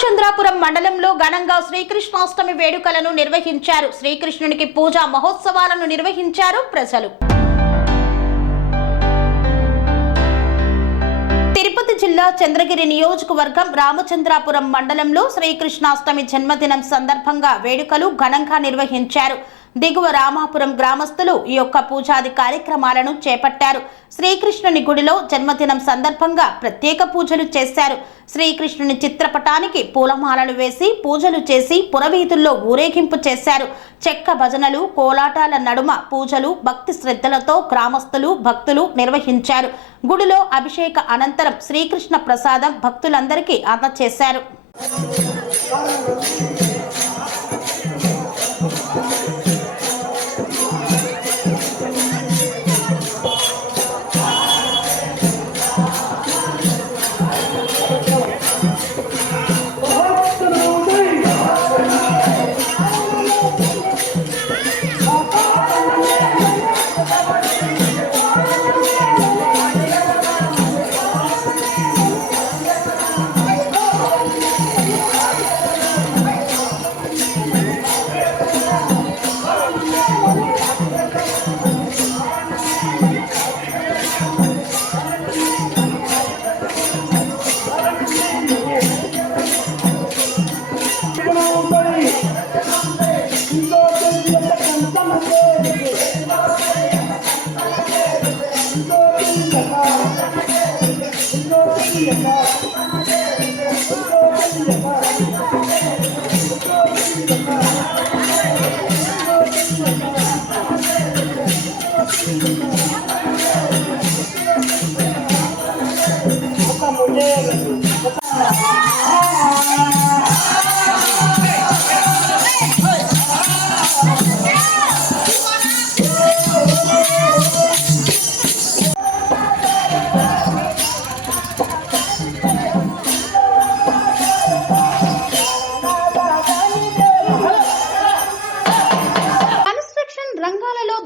రామచంద్రాపురం మండలంలో ఘనంగా శ్రీకృష్ణాష్టమి వేడుకలను నిర్వహించారు. శ్రీకృష్ణునికి పూజా మహోత్సవాలను నిర్వహించారు ప్రజలు. తిరుపతి జిల్లా చంద్రగిరి నియోజకవర్గం రామచంద్రాపురం మండలంలో శ్రీకృష్ణాష్టమి జన్మదినం సందర్భంగా వేడుకలు ఘనంగా నిర్వహించారు. దిగువ రామాపురం గ్రామస్తులు ఈ యొక్క పూజాది కార్యక్రమాలను చేపట్టారు. శ్రీకృష్ణుని గుడిలో జన్మదినం సందర్భంగా ప్రత్యేక పూజలు చేశారు. శ్రీకృష్ణుని చిత్రపటానికి పూలమాలలు వేసి పూజలు చేసి పురవీధుల్లో ఊరేగింపు చేశారు. చెక్క భజనలు, కోలాటాల నడుమ పూజలు భక్తి శ్రద్ధలతో గ్రామస్తులు భక్తులు నిర్వహించారు. గుడిలో అభిషేక అనంతరం శ్రీకృష్ణ ప్రసాదం భక్తులందరికీ అందజేశారు.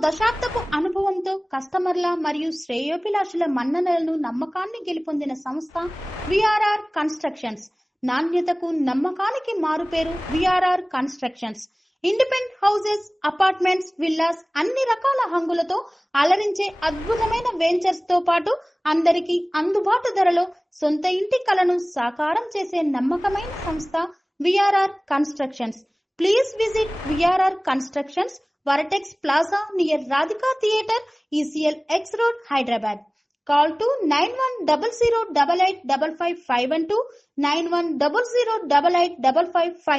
దశాబ్దపు అనుభవంతో కస్టమర్ల మరియు శ్రేయోభిలాషుల మన్ననలను నమ్మకాన్ని గెలుపొందిన సంస్థ విఆర్ఆర్ కన్స్ట్రక్షన్స్. నాణ్యతకు నమ్మకానికి మారుపేరు VRR constructions. Independent houses, apartments, villas అన్ని రకాల హంగులతో అలరించే అద్భుతమైన వెంచర్స్ తో పాటు అందరికీ అందుబాటు ధరలో సొంత ఇంటి కలను సాకారం చేసే నమ్మకమైన సంస్థ VRR constructions. Please visit VRR constructions, Varatex Plaza near Radhika Theatre, ECL X Road, Hyderabad. Call to 9100885552, 9100885559.